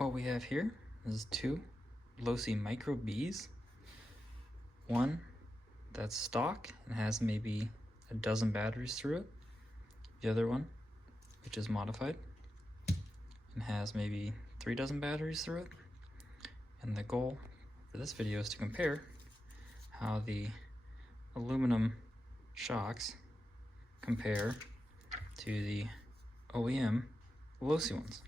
what we have here is two Losi Micro Bs. One that's stock and has maybe a dozen batteries through it. The other one, which is modified and has maybe 3 dozen batteries through it. And the goal for this video is to compare how the aluminum shocks compare to the OEM Losi ones.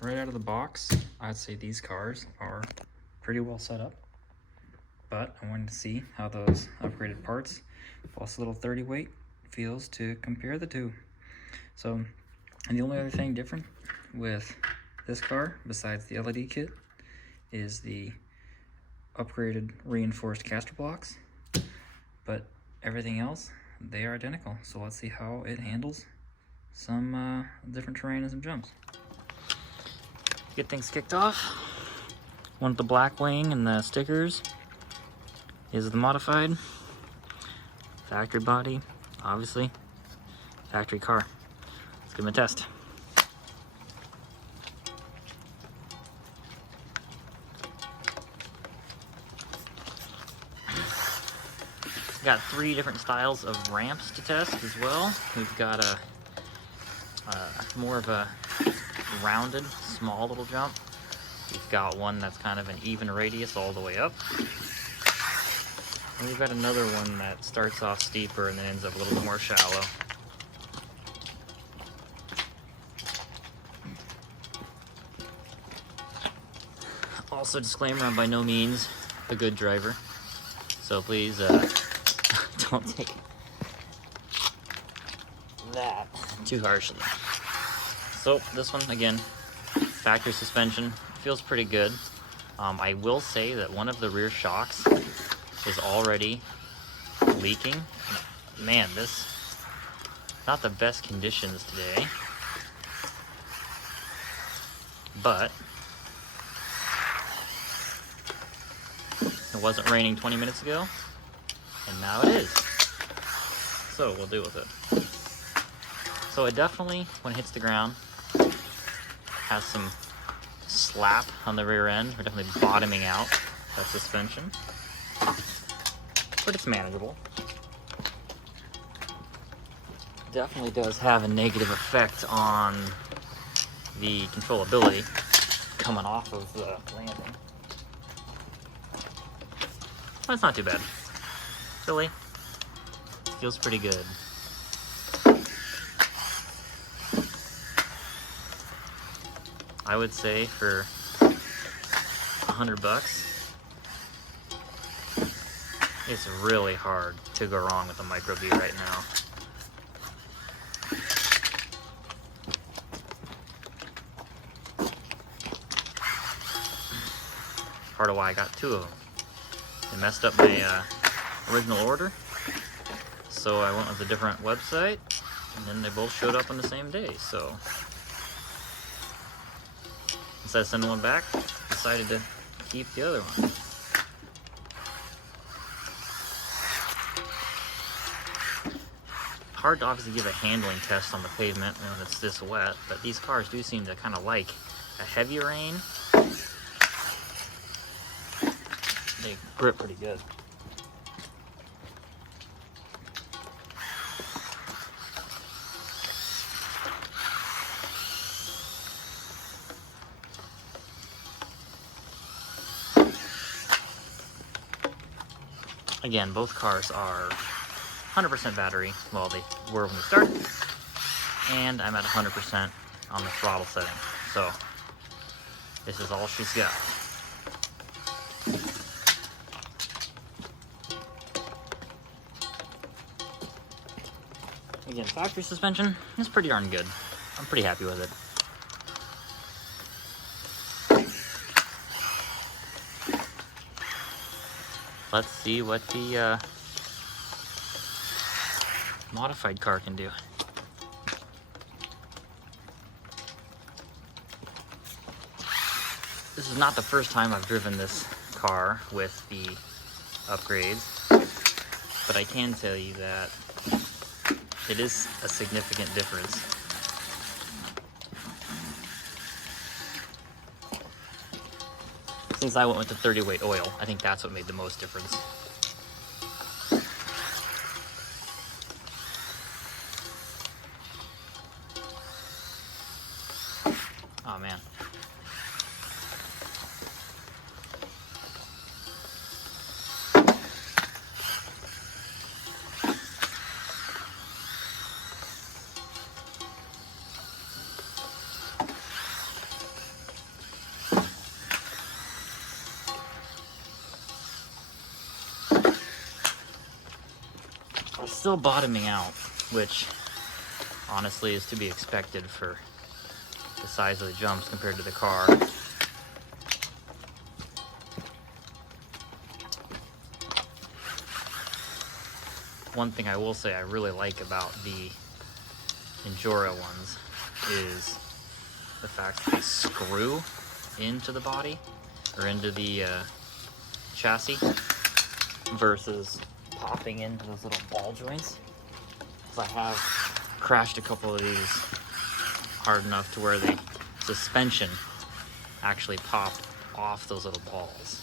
Right out of the box, I'd say these cars are pretty well set up, but I wanted to see how those upgraded parts plus a little 30 weight feels to compare the two. So, and the only other thing different with this car besides the LED kit is the upgraded reinforced caster blocks, but everything else, they are identical. So let's see how it handles some different terrain and some jumps. Get things kicked off. One with the black wing and the stickers is the modified. Factory body, obviously. Factory car. Let's give them a test. Got 3 different styles of ramps to test as well. We've got a more of a rounded, small little jump. We've got one that's kind of an even radius all the way up. And we've got another one that starts off steeper and then ends up a little bit more shallow. Also, disclaimer, I'm by no means a good driver, so please don't take that too harshly. So this one, again, factory suspension, feels pretty good. I will say that one of the rear shocks is already leaking. Man, this, not the best conditions today, but it wasn't raining 20 minutes ago, and now it is. So we'll deal with it. So it definitely, when it hits the ground, has some slap on the rear end. We're definitely bottoming out that suspension, but it's manageable. Definitely does have a negative effect on the controllability coming off of the landing, but it's not too bad. Really, feels pretty good. I would say for $100, it's really hard to go wrong with the Micro B right now. Part of why I got 2 of them. They messed up my original order, so I went with a different website, and then they both showed up on the same day. So instead of sending one back, decided to keep the other one. Hard to obviously give a handling test on the pavement when it's this wet, but these cars do seem to kind of like a heavy rain. They grip pretty good. Again, both cars are 100% battery, well, they were when we started, and I'm at 100% on the throttle setting, so this is all she's got. Again, factory suspension is pretty darn good. I'm pretty happy with it. Let's see what the modified car can do. This is not the first time I've driven this car with the upgrades, but I can tell you that it is a significant difference. Since I went with the 30 weight oil, I think that's what made the most difference. Oh man. It's still bottoming out, which honestly is to be expected for the size of the jumps compared to the car. One thing I will say I really like about the Injora ones is the fact that they screw into the body or into the chassis versus popping into those little ball joints. Because I have crashed a couple of these hard enough to where the suspension actually popped off those little balls.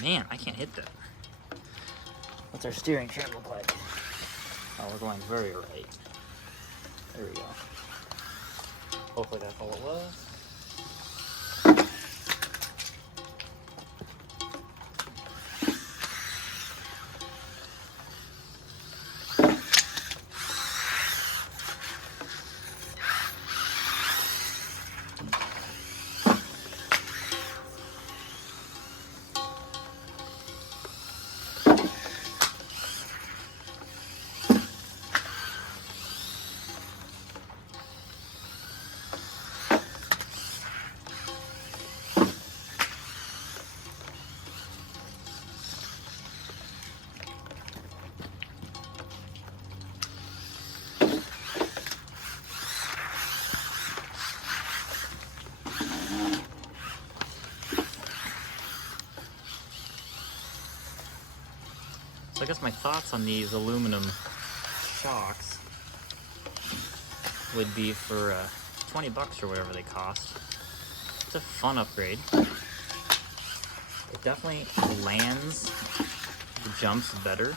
Man, I can't hit that. What's our steering trim look like? Oh, we're going very right. There we go. Hopefully that's all it was. So I guess my thoughts on these aluminum shocks would be for 20 bucks or whatever they cost. It's a fun upgrade. It definitely lands the jumps better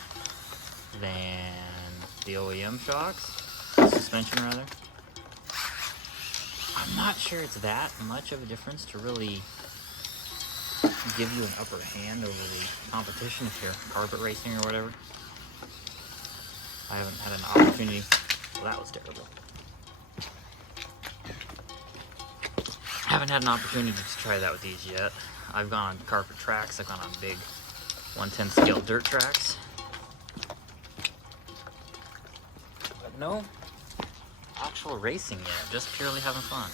than the OEM shocks, the suspension rather. I'm not sure it's that much of a difference to really give you an upper hand over the competition if you're carpet racing or whatever. I haven't had an opportunity. Well, that was terrible. I haven't had an opportunity to try that with these yet. I've gone on carpet tracks, I've gone on big 1/10 scale dirt tracks. But no actual racing yet, just purely having fun.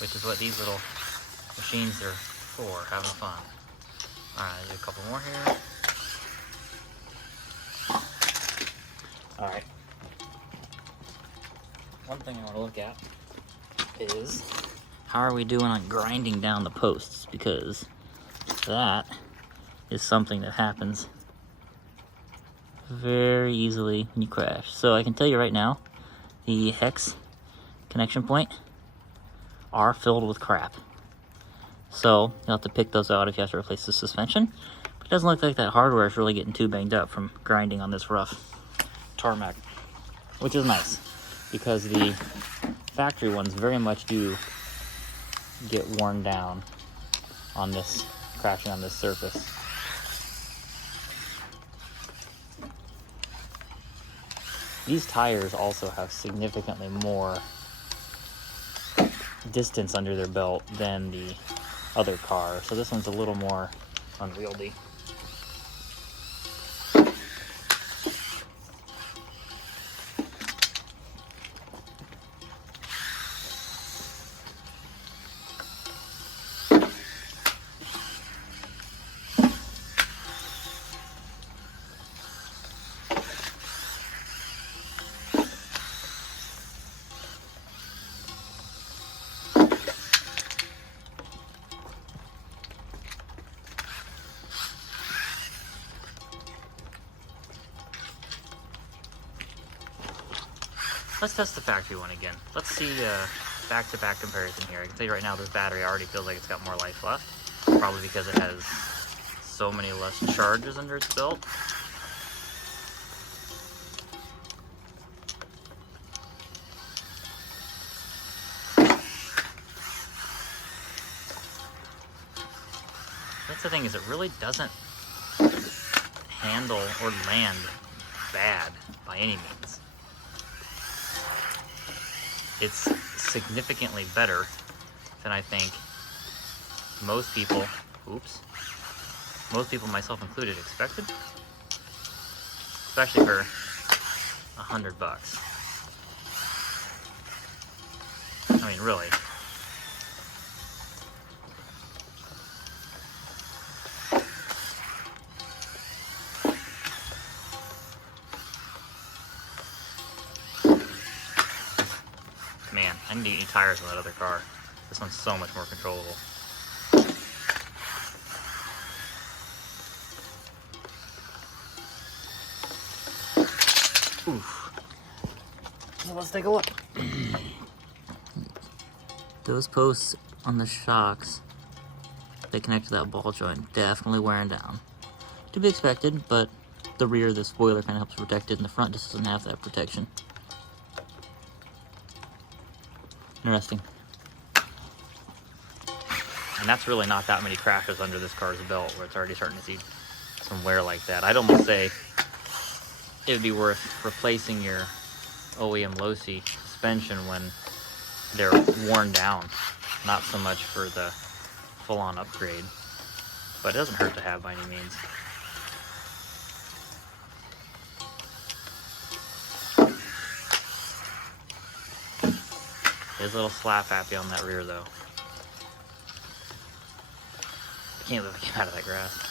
Which is what these little machines are for, having fun. Alright, do a couple more here. Alright. One thing I want to look at is how are we doing on grinding down the posts, because that is something that happens very easily when you crash. So I can tell you right now, the hex connection point are filled with crap. So you'll have to pick those out if you have to replace the suspension. But it doesn't look like that hardware is really getting too banged up from grinding on this rough tarmac, which is nice because the factory ones very much do get worn down on this, crashing on this surface. These tires also have significantly more distance under their belt than the other car, so this one's a little more unwieldy. Let's test the factory one again. Let's see back-to-back comparison here. I can tell you right now, this battery already feels like it's got more life left. Probably because it has so many less charges under its belt. That's the thing, is it really doesn't handle or land bad by any means. It's significantly better than I think most people, myself included, expected, especially for $100. I mean, really. Man, I need to get new tires on that other car. This one's so much more controllable. Oof. So let's take a look. Those posts on the shocks that connect to that ball joint, definitely wearing down. To be expected, but the rear of the spoiler kind of helps protect it, and the front just doesn't have that protection. Interesting. And that's really not that many crashes under this car's belt where it's already starting to see some wear like that. I'd almost say it would be worth replacing your OEM Losi suspension when they're worn down. Not so much for the full-on upgrade, but it doesn't hurt to have by any means. There's a little slap happy on that rear though. I can't believe I came out of that grass.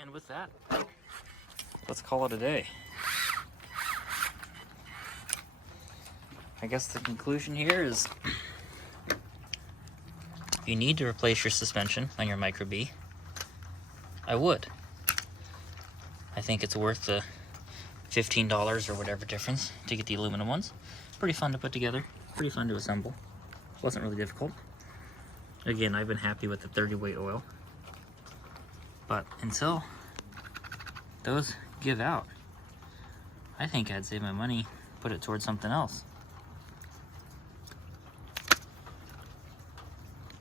And with that, let's call it a day. I guess the conclusion here is if you need to replace your suspension on your Micro B, I would. I think it's worth the $15 or whatever difference to get the aluminum ones. Pretty fun to put together, pretty fun to assemble. Wasn't really difficult. Again, I've been happy with the 30 weight oil. But until those give out, I think I'd save my money, put it towards something else.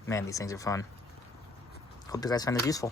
Man, these things are fun. Hope you guys find this useful.